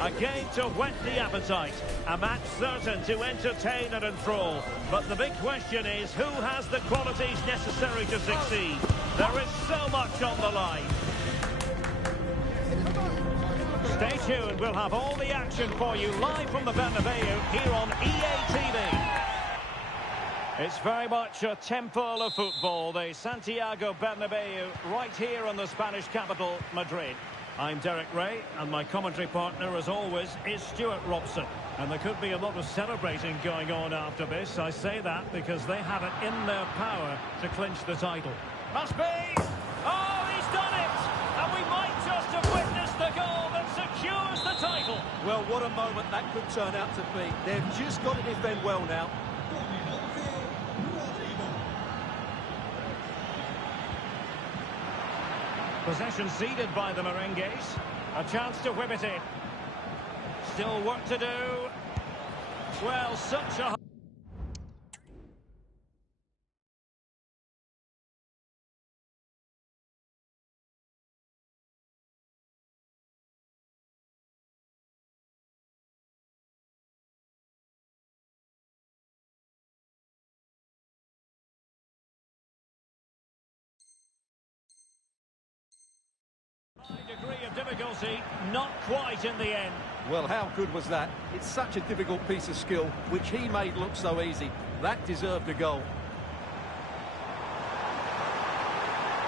A game to whet the appetite. A match certain to entertain and enthrall. But the big question is, who has the qualities necessary to succeed? There is so much on the line. Stay tuned, we'll have all the action for you live from the Bernabeu here on EA TV. It's very much a temple of football, the Santiago Bernabeu, right here in the Spanish capital, Madrid. I'm Derek Ray, and my commentary partner, as always, is Stuart Robson. And there could be a lot of celebrating going on after this. I say that because they have it in their power to clinch the title. Must be! Oh, he's done it! And we might just have witnessed the goal that secures the title. Well, what a moment that could turn out to be. They've just got to defend well now. Possession ceded by the Merengues. A chance to whip it in. Still work to do. Well, such a... degree of difficulty, not quite in the end. Well, how good was that? It's such a difficult piece of skill, which he made look so easy. That deserved a goal.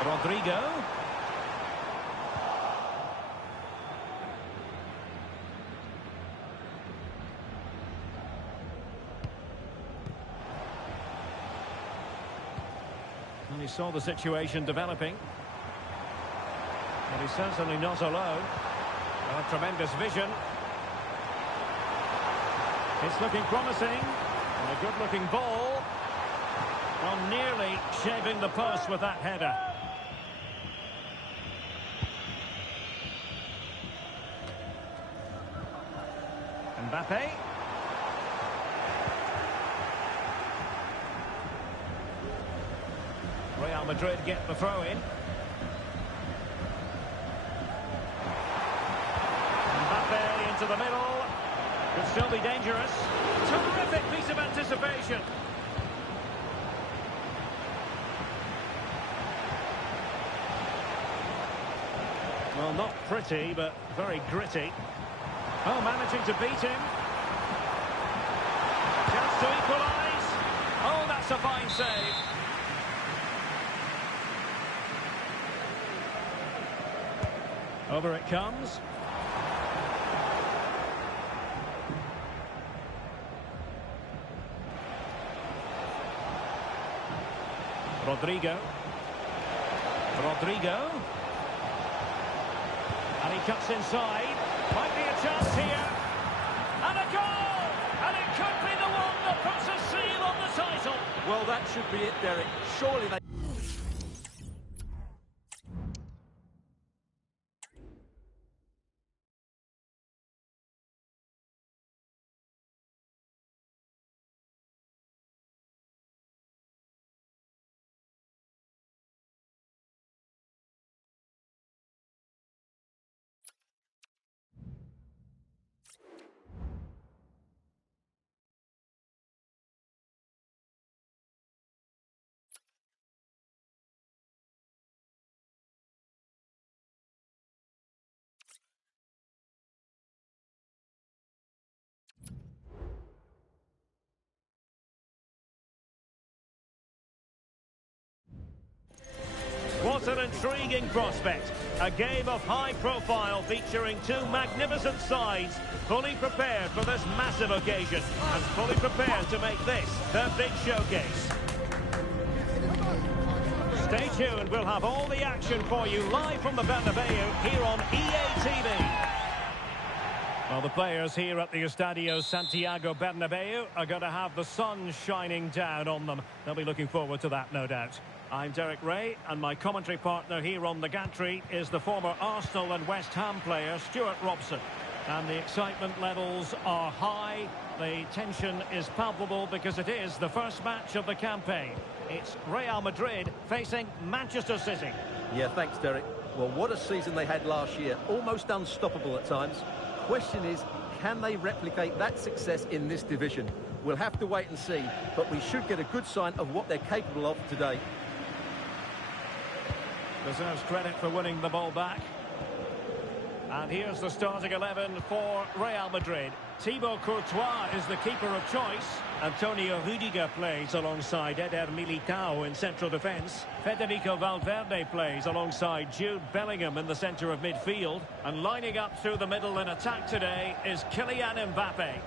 Rodrigo. And he saw the situation developing. But he's certainly not alone. A tremendous vision. It's looking promising. And a good-looking ball. Well, nearly shaving the post with that header. Mbappe. Real Madrid get the throw-in. To the middle, could still be dangerous. Terrific piece of anticipation. Well, not pretty, but very gritty. Oh, managing to beat him. Chance to equalise. Oh, that's a fine save. Over it comes. Rodrigo. And he cuts inside. Might be a chance here. And a goal! And it could be the one that puts a seal on the title. Well, that should be it, Derek. Surely they... What an intriguing prospect. A game of high profile featuring two magnificent sides, fully prepared for this massive occasion and fully prepared to make this their big showcase. Stay tuned, we'll have all the action for you live from the Bernabeu here on EA TV. Well, the players here at the Estadio Santiago Bernabeu are going to have the sun shining down on them. They'll be looking forward to that, no doubt. I'm Derek Ray, and my commentary partner here on the gantry is the former Arsenal and West Ham player, Stuart Robson. And the excitement levels are high, the tension is palpable because it is the first match of the campaign. It's Real Madrid facing Manchester City. Yeah, thanks, Derek. Well, what a season they had last year. Almost unstoppable at times. Question is, can they replicate that success in this division? We'll have to wait and see, but we should get a good sign of what they're capable of today. Deserves credit for winning the ball back. And here's the starting 11 for Real Madrid. Thibaut Courtois is the keeper of choice. Antonio Rudiger plays alongside Eder Militao in central defence. Federico Valverde plays alongside Jude Bellingham in the centre of midfield. And lining up through the middle in attack today is Kylian Mbappe.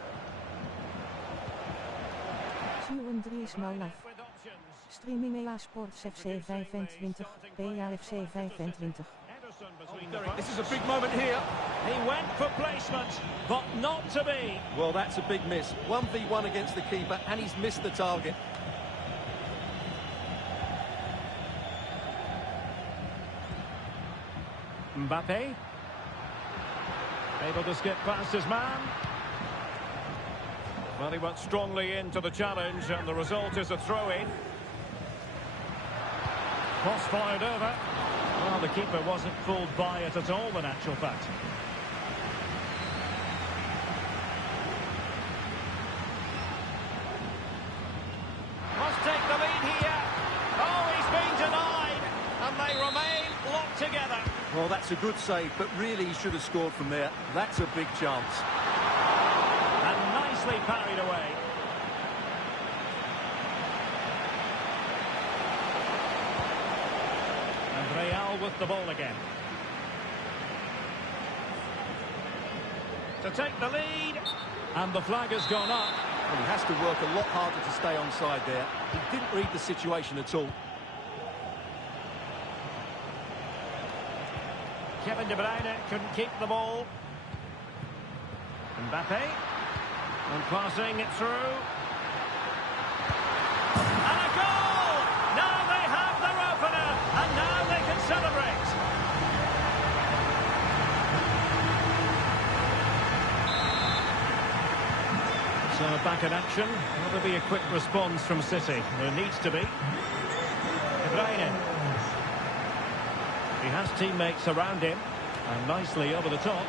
Streaming EA Sports FC 25, PAFC 25. This is a big moment here. He went for placement, but not to be. Well, that's a big miss. 1v1 against the keeper, and he's missed the target. Mbappe. Able to skip past his man. Well, he went strongly into the challenge, and the result is a throw-in. Cross fired over. Well, the keeper wasn't fooled by it at all, in actual fact. Must take the lead here. Oh, he's been denied. And they remain locked together. Well, that's a good save, but really he should have scored from there. That's a big chance. And nicely parried away. Real with the ball again. To take the lead. And the flag has gone up. Well, he has to work a lot harder to stay onside there. He didn't read the situation at all. Kevin De Bruyne couldn't keep the ball. Mbappe. And passing it through. And a goal! Now they have their opener. And now they can celebrate. So back in action. Will there be a quick response from City? There needs to be. De Bruyne. He has teammates around him. And nicely over the top.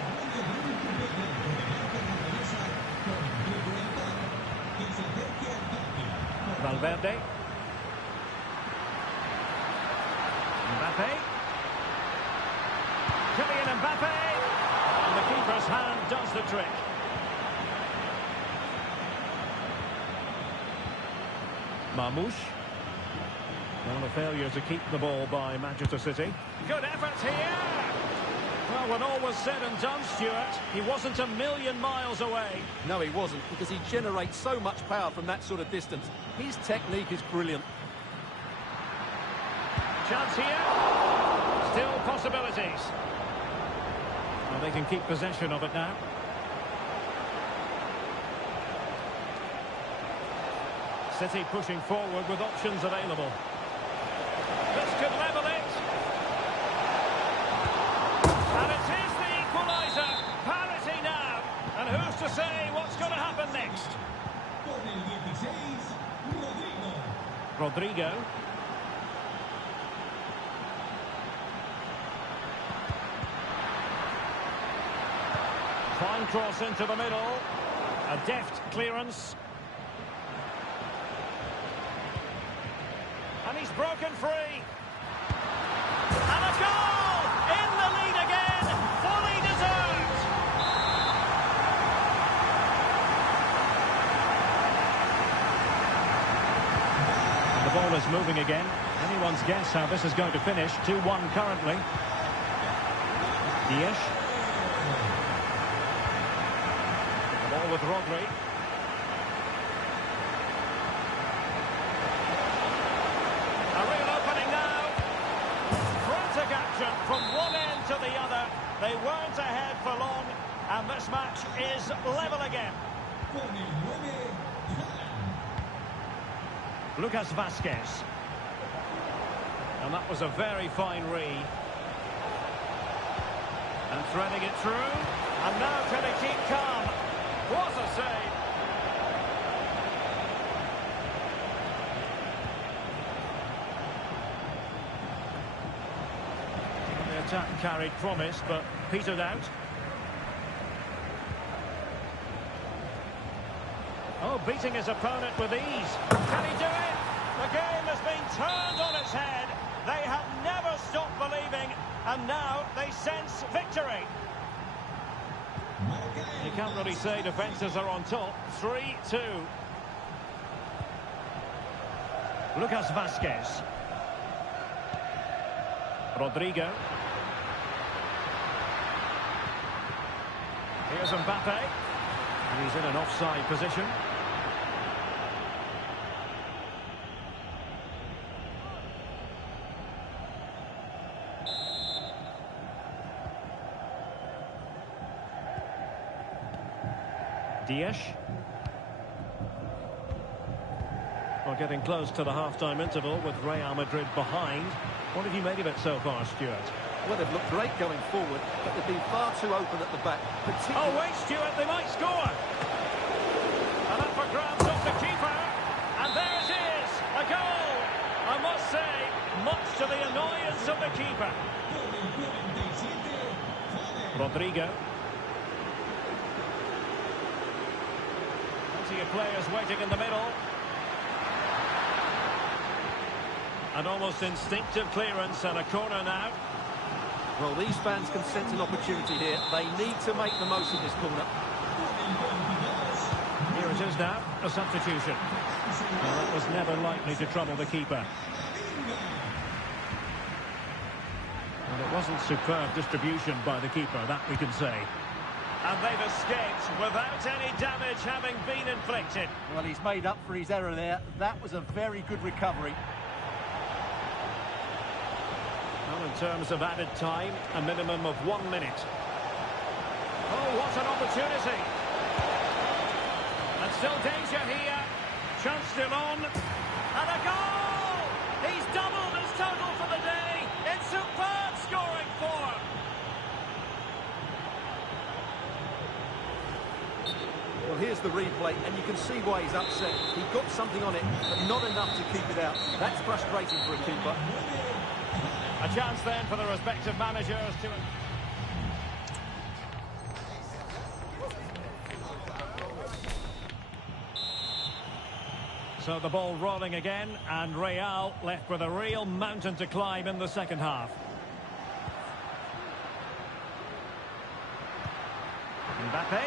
Valverde. Mbappe. Kylian Mbappe. And the keeper's hand does the trick. Marmoush. Well, a failure to keep the ball by Manchester City. Good effort here. Well, when all was said and done, Stuart, he wasn't a million miles away. No, he wasn't, because he generates so much power from that sort of distance. His technique is brilliant. Chance here. Still possibilities. Well, they can keep possession of it now. City pushing forward with options available. This could level it. And it is the equaliser. Parity now. And who's to say what's going to happen next? Rodrigo. Fine cross into the middle. A deft clearance. And he's broken free. And a goal! In the lead again. Fully deserved. And the ball is moving again. Anyone's guess how this is going to finish. 2-1 currently. Dias. The ball with Rodri. From one end to the other, they weren't ahead for long, and this match is level again. Lucas Vázquez. And that was a very fine read. And threading it through, and now can he keep calm? What a save! Attack carried promise, but petered out. Oh, beating his opponent with ease. Can he do it? The game has been turned on its head. They have never stopped believing, and now they sense victory. You can't really say defences are on top. 3-2. Lucas Vazquez. Rodrigo. Here's Mbappe. And he's in an offside position. Dias. Well, getting close to the half-time interval with Real Madrid behind. What have you made of it so far, Stuart? Well, they've looked great going forward, but they've been far too open at the back. Oh, wait, Stuart, they might score. And up for grabs off the keeper. And there it is, a goal. I must say, much to the annoyance of the keeper. Rodrigo. Plenty of players waiting in the middle. An almost instinctive clearance and a corner now. Well, these fans can sense an opportunity here. They need to make the most of this corner. Here it is now, a substitution. Well, that was never likely to trouble the keeper. And it wasn't superb distribution by the keeper, that we can say. And they've escaped without any damage having been inflicted. Well, he's made up for his error there. That was a very good recovery. Well, in terms of added time, a minimum of 1 minute. Oh, what an opportunity. And still danger here. Chance still on. And a goal! He's doubled his total for the day. In superb scoring form. Well, here's the replay, and you can see why he's upset. He got something on it, but not enough to keep it out. That's frustrating for a keeper. A chance then for the respective managers to... So the ball rolling again, and Real left with a real mountain to climb in the second half. Mbappe.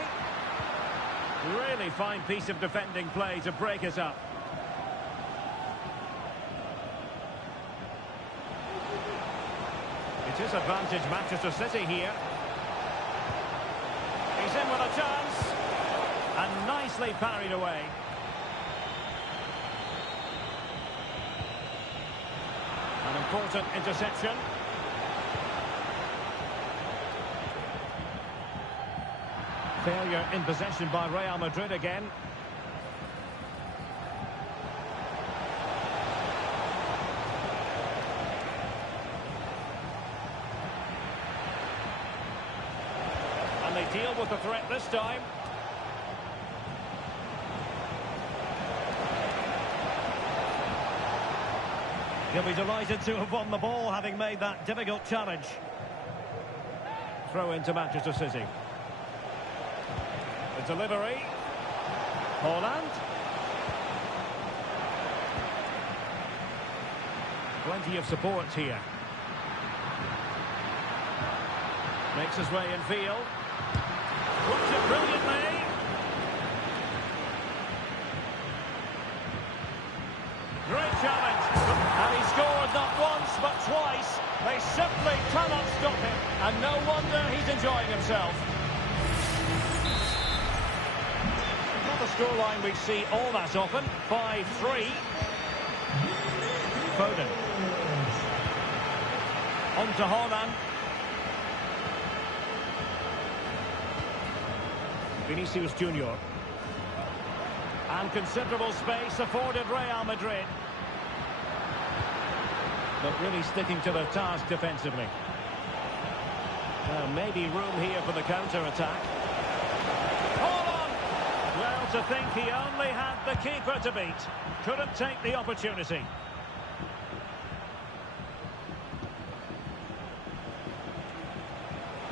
Really fine piece of defending play to break us up. It is advantage Manchester City here. He's in with a chance. And nicely parried away. An important interception. Failure in possession by Real Madrid again. And they deal with the threat this time. He'll be delighted to have won the ball, having made that difficult challenge. Throw into Manchester City. The delivery. Haaland. Plenty of support here. Makes his way in field. Puts it brilliantly. Great challenge. And he scored not once but twice. They simply cannot stop him. And no wonder he's enjoying himself. Not a scoreline we see all that often. 5-3. Foden. On to Haaland. Vinicius Junior. And considerable space afforded Real Madrid. But really sticking to their task defensively. Well, maybe room here for the counter-attack. Haaland! Well, to think he only had the keeper to beat. Couldn't take the opportunity.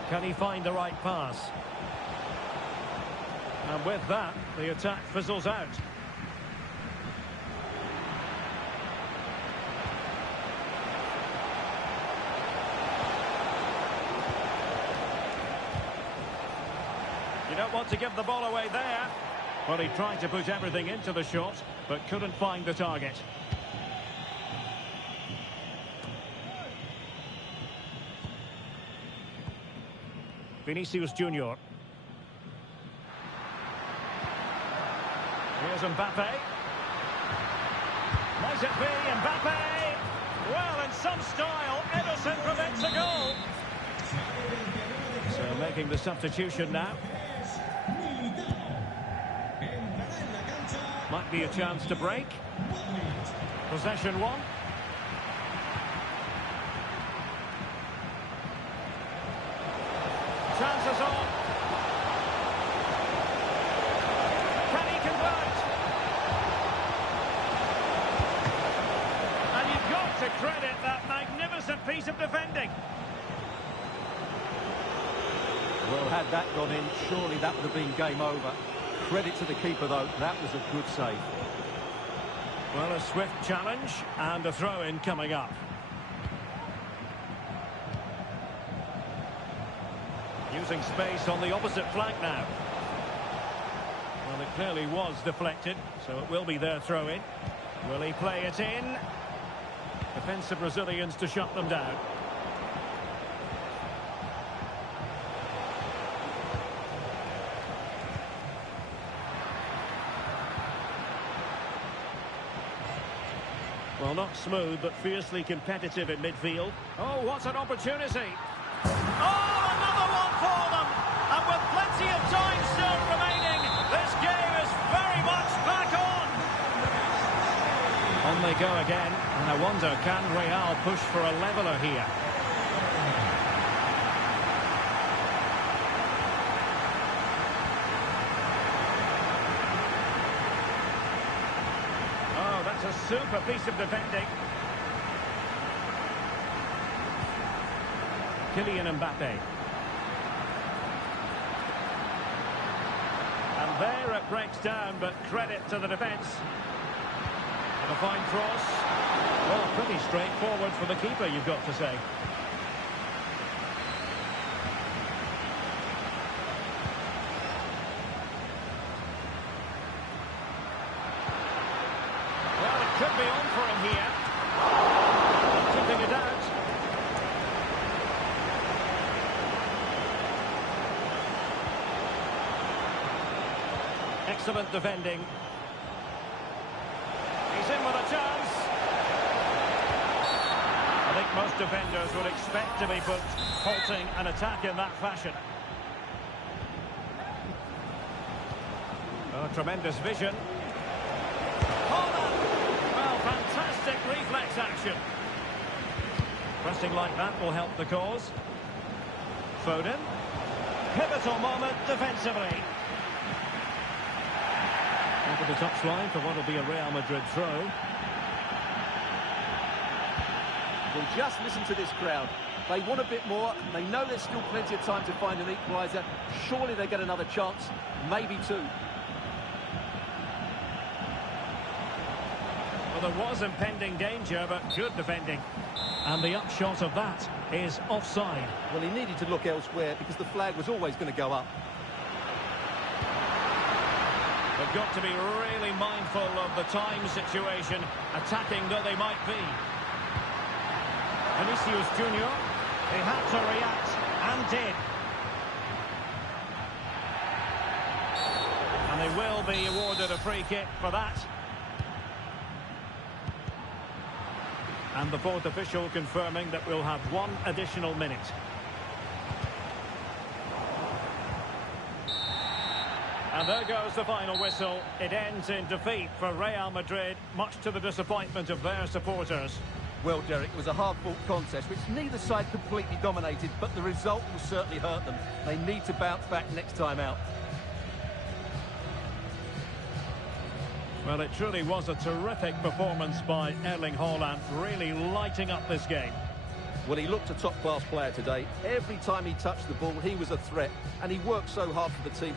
Can he find the right pass? And with that, the attack fizzles out. You don't want to give the ball away there. Well, he tried to put everything into the shot, but couldn't find the target. Vinicius Junior. Here's Mbappe. Might it be Mbappe? Well, in some style, Ederson prevents a goal. So making the substitution now. Might be a chance to break. Possession one. Chances on. Can he convert? And you've got to credit that magnificent piece of defending. Well, had that gone in, surely that would have been game over. Credit to the keeper, though. That was a good save. Well, a swift challenge and a throw-in coming up. Using space on the opposite flank now. Well, it clearly was deflected, so it will be their throw-in. Will he play it in? Defensive Brazilians to shut them down. Well, not smooth, but fiercely competitive in midfield. Oh, what an opportunity. Oh, another one for them. And with plenty of time still remaining, this game is very much back on. On they go again. And I wonder, can Real push for a leveller here? A super piece of defending. Kylian Mbappe. And there it breaks down, but credit to the defence. And a fine cross. Well, pretty straightforward for the keeper, you've got to say. Could be on for him here. Keeping it out. Excellent defending. He's in with a chance. I think most defenders would expect to be put halting an attack in that fashion. Oh, tremendous vision. Fantastic reflex action. Pressing like that will help the cause. Foden. Pivotal moment defensively. Over the touchline for what will be a Real Madrid throw. Well, just listen to this crowd. They want a bit more. They know there's still plenty of time to find an equaliser. Surely they get another chance, maybe two. Well, there was impending danger, but good defending. And the upshot of that is offside. Well, he needed to look elsewhere because the flag was always going to go up. They've got to be really mindful of the time situation, attacking though they might be. Vinicius Junior, he had to react and did. And they will be awarded a free kick for that. And the fourth official confirming that we'll have one additional minute. And there goes the final whistle. It ends in defeat for Real Madrid, much to the disappointment of their supporters. Well, Derek, it was a hard-fought contest, which neither side completely dominated, but the result will certainly hurt them. They need to bounce back next time out. Well, it truly was a terrific performance by Erling Haaland, really lighting up this game. Well, he looked a top-class player today. Every time he touched the ball, he was a threat, and he worked so hard for the team.